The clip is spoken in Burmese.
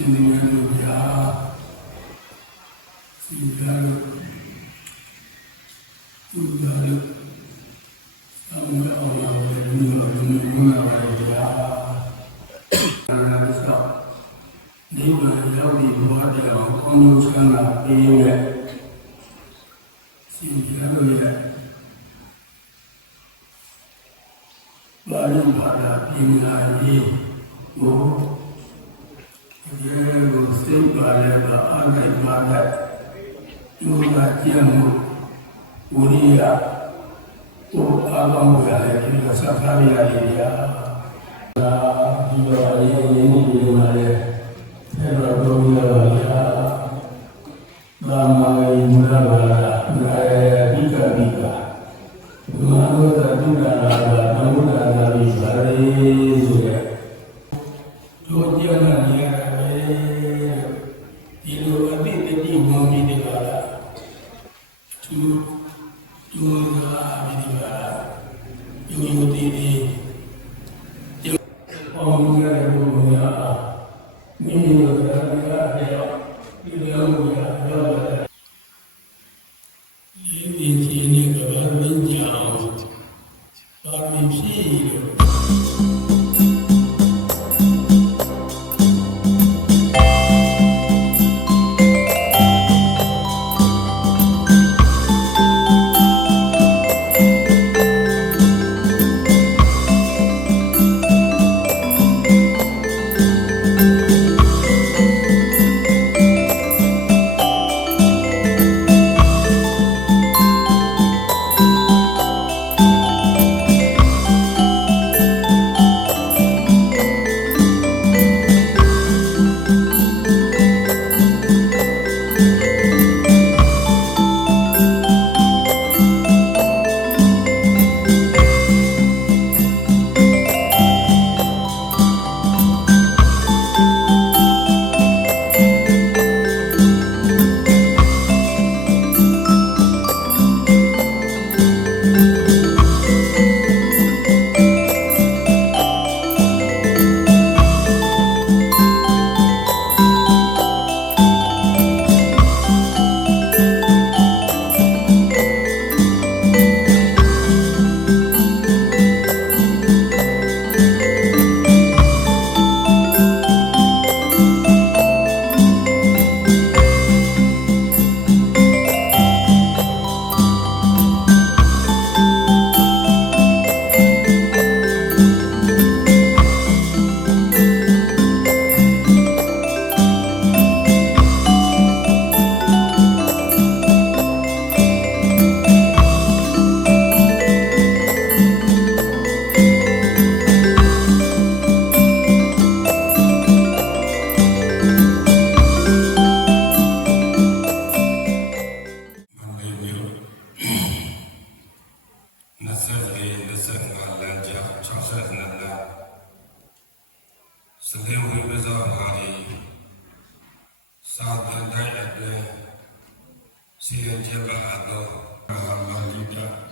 ရှင်နေလို့ဗျာစီရလို့သူရလို့အောင်ရအောင်ရလို့ဒီလိုမျိုးပါလေဗျာအဲ့ဒါဆိုဒီလိုရောက်ပြီးဘောတရားကိုကောင်းကောင်းဆန်းလာပေးရဲ့စီရလို့ရဲ့ဘာလို့ဘာသာပြင်လာရေးကိုဒီလိုစိတ်ပါလဲပါအားလိုက်ပါလိုက်ဒီကကြံမှုဝိရိယကိုအားကောင်းရတဲ့ဒီလိုဆက်ထားရရည်ရာဒီလိုအရေးကြီးနေပါလေအဲ့တော့ဘုရားဗျာဘာမယမရပါလားဒီကဒီကဘာလို့တတူတာလားဘာလို့တာလားဒီပါလေဆိုရတို့ကြရနေရတယ်ဒီလိုအတိတ်တည်းဝင်ပြီးဒီပါလားသူကဒီပါလားယူယူတည်တည်အောင်ရတဲ့ဘုရားမိမိတို့ကလည်းရောဒီလိုမျိုးရောဒီဒီနေကဘာမင်းကြောင်ပါမင်းဖြစ်စလေဝိပဇာဟာရီသာသနာ့အတွင်းစီရင်ချက်ပါတော့မာလိတာ